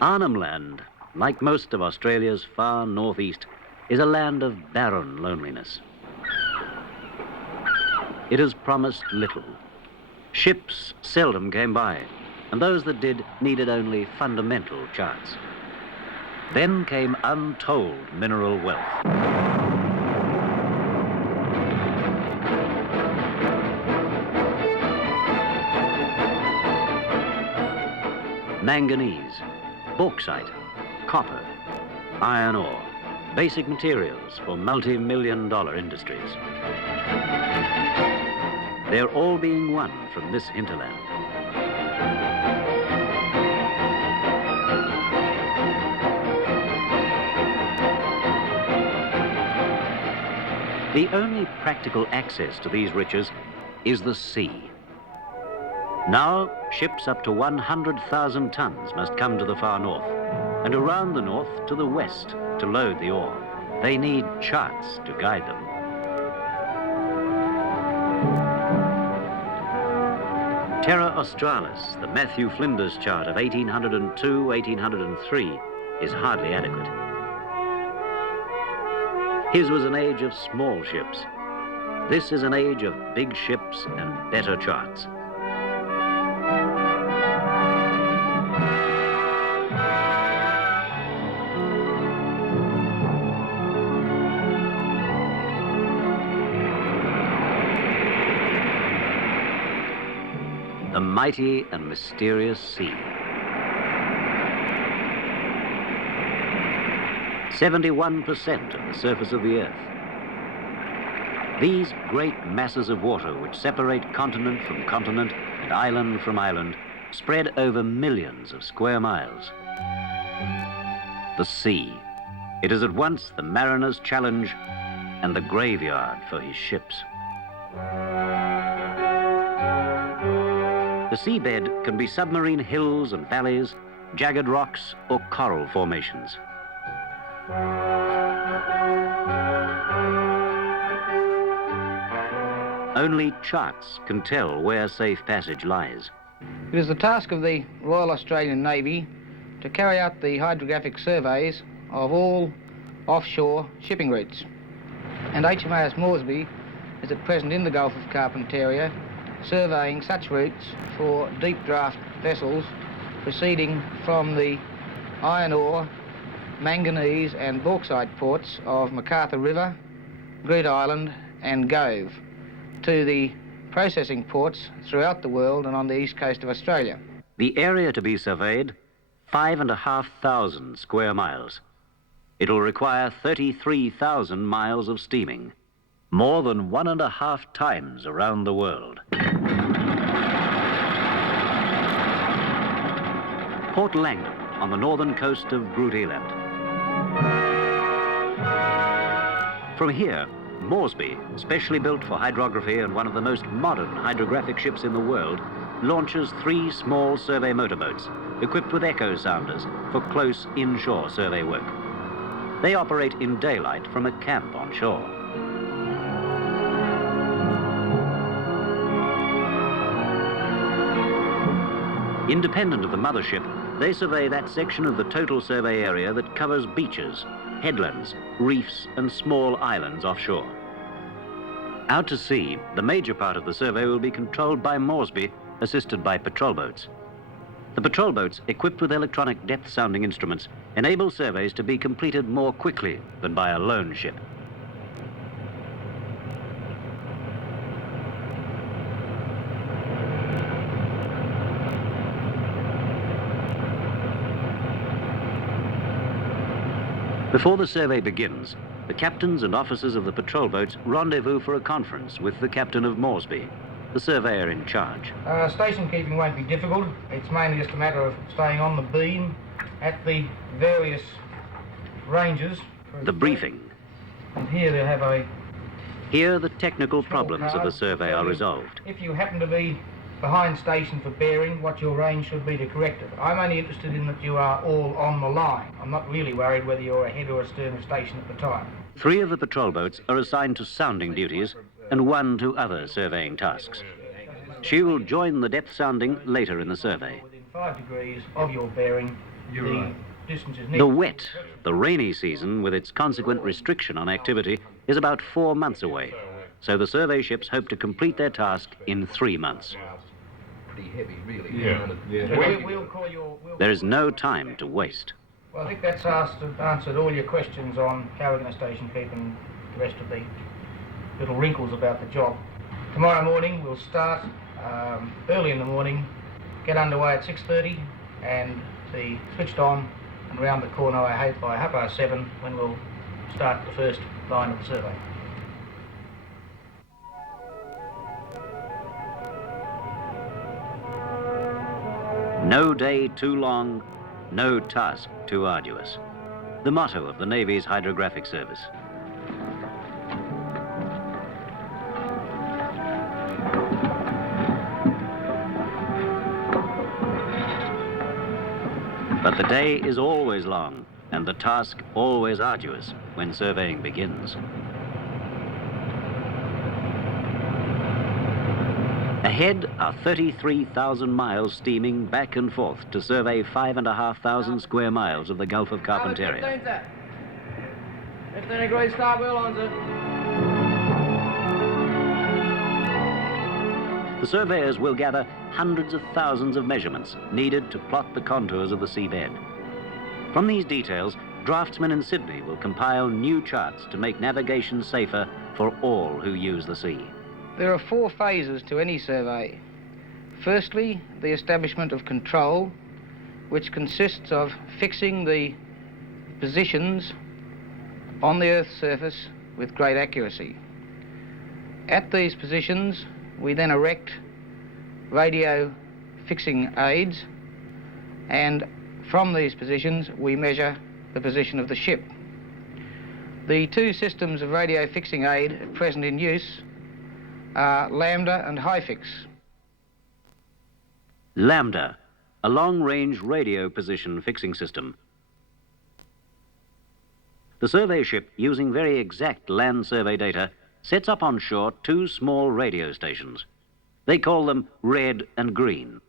Arnhem Land, like most of Australia's far northeast, is a land of barren loneliness. It has promised little. Ships seldom came by, and those that did needed only fundamental charts. Then came untold mineral wealth. Manganese, bauxite, copper, iron ore, basic materials for multi-million-dollar industries. They're all being won from this hinterland. The only practical access to these riches is the sea. Now, ships up to 100,000 tons must come to the far north, and around the north to the west to load the ore. They need charts to guide them. Terra Australis, the Matthew Flinders chart of 1802-1803, is hardly adequate. His was an age of small ships. This is an age of big ships and better charts. The mighty and mysterious sea. 71% of the surface of the earth. These great masses of water which separate continent from continent and island from island spread over millions of square miles. The sea. It is at once the mariner's challenge and the graveyard for his ships. The seabed can be submarine hills and valleys, jagged rocks, or coral formations. Only charts can tell where safe passage lies. It is the task of the Royal Australian Navy to carry out the hydrographic surveys of all offshore shipping routes. And HMAS Moresby is at present in the Gulf of Carpentaria surveying such routes for deep draft vessels proceeding from the iron ore, manganese and bauxite ports of MacArthur River, Groote Island and Gove to the processing ports throughout the world and on the east coast of Australia. The area to be surveyed, 5,500 square miles. It'll require 33,000 miles of steaming, more than 1.5 times around the world. Port Langdon on the northern coast of Groote Island. From here, Moresby, specially built for hydrography and one of the most modern hydrographic ships in the world, launches 3 small survey motorboats equipped with echo sounders for close inshore survey work. They operate in daylight from a camp on shore. Independent of the mothership, they survey that section of the total survey area that covers beaches, headlands, reefs and small islands offshore. Out to sea, the major part of the survey will be controlled by Moresby, assisted by patrol boats. The patrol boats, equipped with electronic depth sounding instruments, enable surveys to be completed more quickly than by a lone ship. Before the survey begins, the captains and officers of the patrol boats rendezvous for a conference with the captain of Moresby, the surveyor in charge. Station keeping won't be difficult. It's mainly just a matter of staying on the beam at the various ranges. The briefing. And here they have a... Here the technical problems of the survey are resolved. If you happen to be behind station for bearing, what your range should be to correct it. I'm only interested in that you are all on the line. I'm not really worried whether you're ahead or astern of station at the time. 3 of the patrol boats are assigned to sounding duties and 1 to other surveying tasks. She will join the depth sounding later in the survey. Within 5 degrees of your bearing, the distance is needed. The wet, the rainy season, with its consequent restriction on activity, is about 4 months away. So the survey ships hope to complete their task in 3 months. Pretty heavy, really. We'll call you... There is no time to waste. Well, I think that's answered all your questions on how we're going to station keep and the rest of the little wrinkles about the job. Tomorrow morning we'll start early in the morning, get underway at 6:30 and be switched on and round the corner by 7:30 when we'll start the first line of the survey. No day too long, no task too arduous. The motto of the Navy's Hydrographic Service. But the day is always long and the task always arduous when surveying begins. Ahead are 33,000 miles steaming back and forth to survey 5,500 square miles of the Gulf of Carpentaria. 15 degrees start wheel on, sir. The surveyors will gather hundreds of thousands of measurements needed to plot the contours of the seabed. From these details, draftsmen in Sydney will compile new charts to make navigation safer for all who use the sea. There are 4 phases to any survey. Firstly, the establishment of control, which consists of fixing the positions on the Earth's surface with great accuracy. At these positions, we then erect radio fixing aids, and from these positions we measure the position of the ship. The 2 systems of radio fixing aid at present in use are Lambda and HiFix. Lambda, a long-range radio position fixing system. The survey ship, using very exact land survey data, sets up on shore 2 small radio stations. They call them red and green.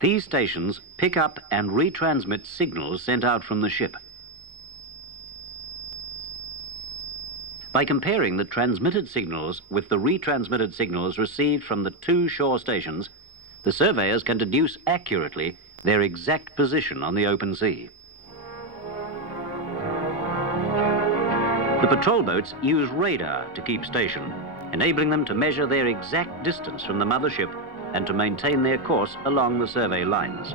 These stations pick up and retransmit signals sent out from the ship. By comparing the transmitted signals with the retransmitted signals received from the 2 shore stations, the surveyors can deduce accurately their exact position on the open sea. The patrol boats use radar to keep station, enabling them to measure their exact distance from the mothership and to maintain their course along the survey lines.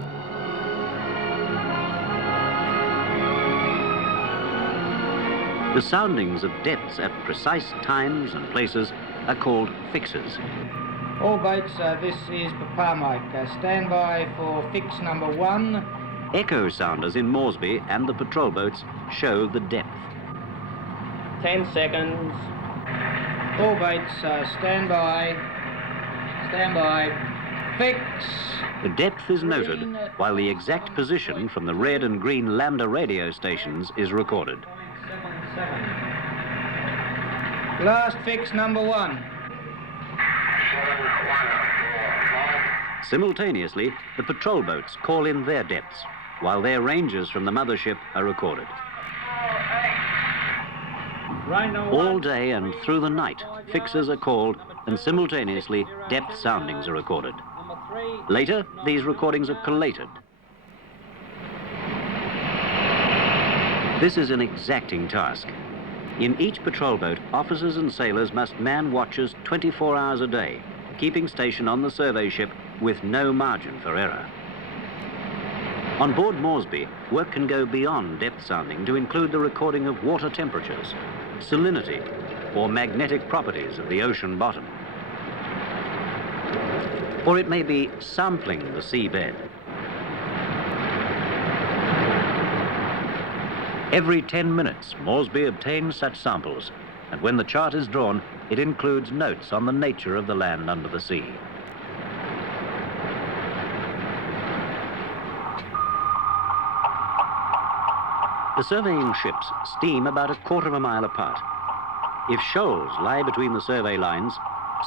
The soundings of depths at precise times and places are called fixes. All boats, this is Papa Mike. Stand by for fix number 1. Echo sounders in Moresby and the patrol boats show the depth. 10 seconds. All boats, stand by. Stand by. Fix. The depth is noted while the exact position from the red and green Lambda radio stations is recorded. Last fix number 1. Simultaneously, the patrol boats call in their depths, while their ranges from the mothership are recorded. All day and through the night, fixes are called and simultaneously depth soundings are recorded. Later, these recordings are collated. This is an exacting task. In each patrol boat, officers and sailors must man watches 24 hours a day, keeping station on the survey ship with no margin for error. On board Moresby, work can go beyond depth sounding to include the recording of water temperatures, salinity, or magnetic properties of the ocean bottom. Or it may be sampling the seabed. Every 10 minutes, Moresby obtains such samples, and when the chart is drawn, it includes notes on the nature of the land under the sea. The surveying ships steam about 1/4 mile apart. If shoals lie between the survey lines,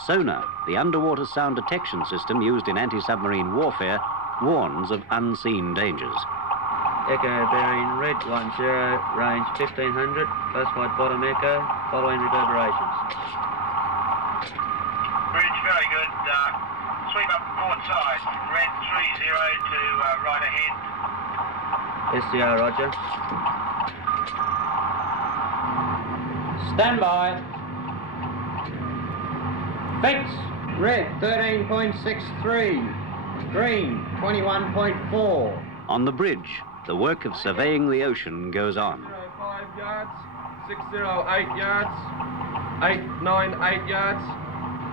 sonar, the underwater sound detection system used in anti-submarine warfare, warns of unseen dangers. Echo bearing red 10, range 1500, classified bottom echo, following reverberations. Bridge, very good. Sweep up port side, red 30 to right ahead. SCR, roger. Stand by. Fix. Red 13.63. Green 21.4. On the bridge, the work of surveying the ocean goes on. 605 yards, 608 yards, 898 yards.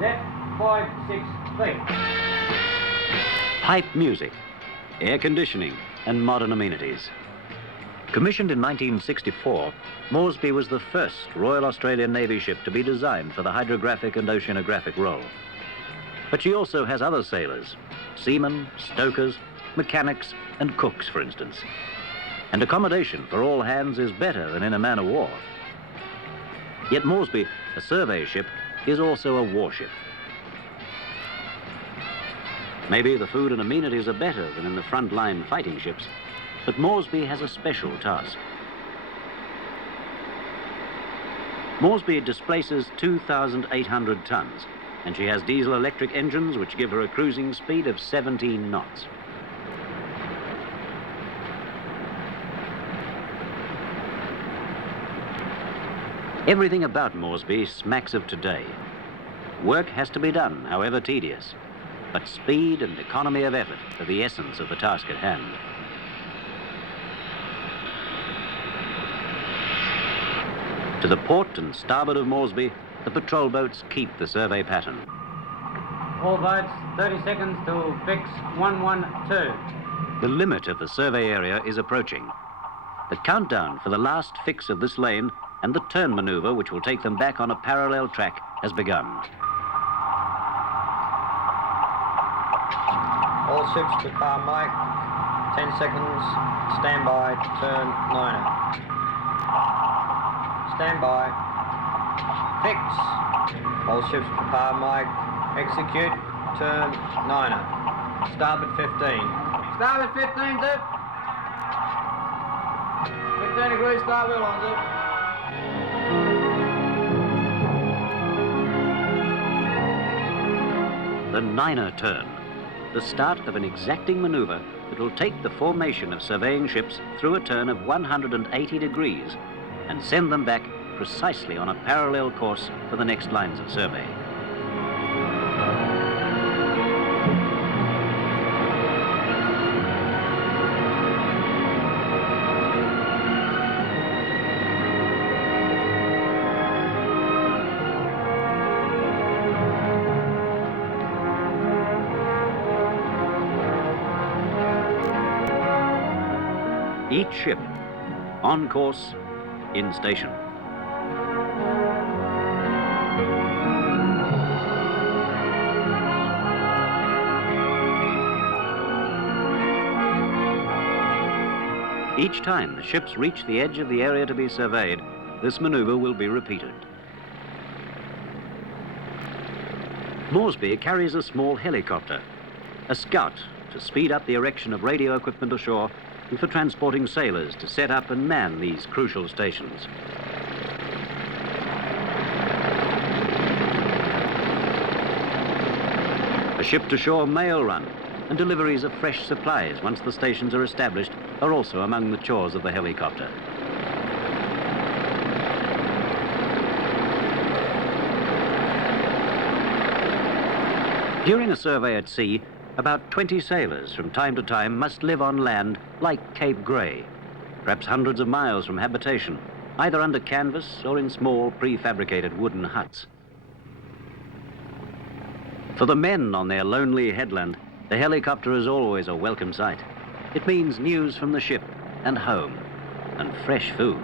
Depth 5-6 feet. Pipe music, air conditioning, and modern amenities. Commissioned in 1964, Moresby was the first Royal Australian Navy ship to be designed for the hydrographic and oceanographic role. But she also has other sailors, seamen, stokers, mechanics, and cooks, for instance. And accommodation for all hands is better than in a man of war. Yet Moresby, a survey ship, is also a warship. Maybe the food and amenities are better than in the front-line fighting ships, but Moresby has a special task. Moresby displaces 2,800 tons, and she has diesel-electric engines which give her a cruising speed of 17 knots. Everything about Moresby smacks of today. Work has to be done, however tedious, but speed and economy of effort are the essence of the task at hand. To the port and starboard of Moresby, the patrol boats keep the survey pattern. All boats, 30 seconds to fix 112. The limit of the survey area is approaching. The countdown for the last fix of this lane and the turn maneuver, which will take them back on a parallel track, has begun. All ships to car mic. 10 seconds. Stand by. Turn liner. Stand by. Fix. All ships to car mic. Execute. Turn liner. Starboard 15. Starboard 15, Zip. 15 degrees starboard on, Zip. The niner turn, the start of an exacting maneuver that will take the formation of surveying ships through a turn of 180 degrees and send them back precisely on a parallel course for the next lines of survey. Each ship on course, in station. Each time the ships reach the edge of the area to be surveyed, this maneuver will be repeated. Moresby carries a small helicopter, a scout to speed up the erection of radio equipment ashore and for transporting sailors to set up and man these crucial stations. A ship-to-shore mail run and deliveries of fresh supplies once the stations are established are also among the chores of the helicopter. During a survey at sea, about 20 sailors from time to time must live on land like Cape Grey, perhaps hundreds of miles from habitation, either under canvas or in small prefabricated wooden huts. For the men on their lonely headland, the helicopter is always a welcome sight. It means news from the ship and home and fresh food.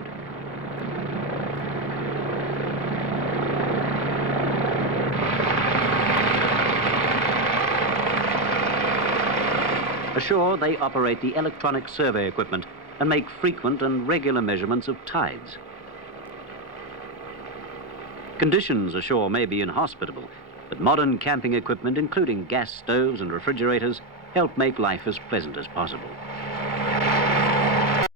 Ashore, they operate the electronic survey equipment and make frequent and regular measurements of tides. Conditions ashore may be inhospitable, but modern camping equipment, including gas stoves and refrigerators, help make life as pleasant as possible.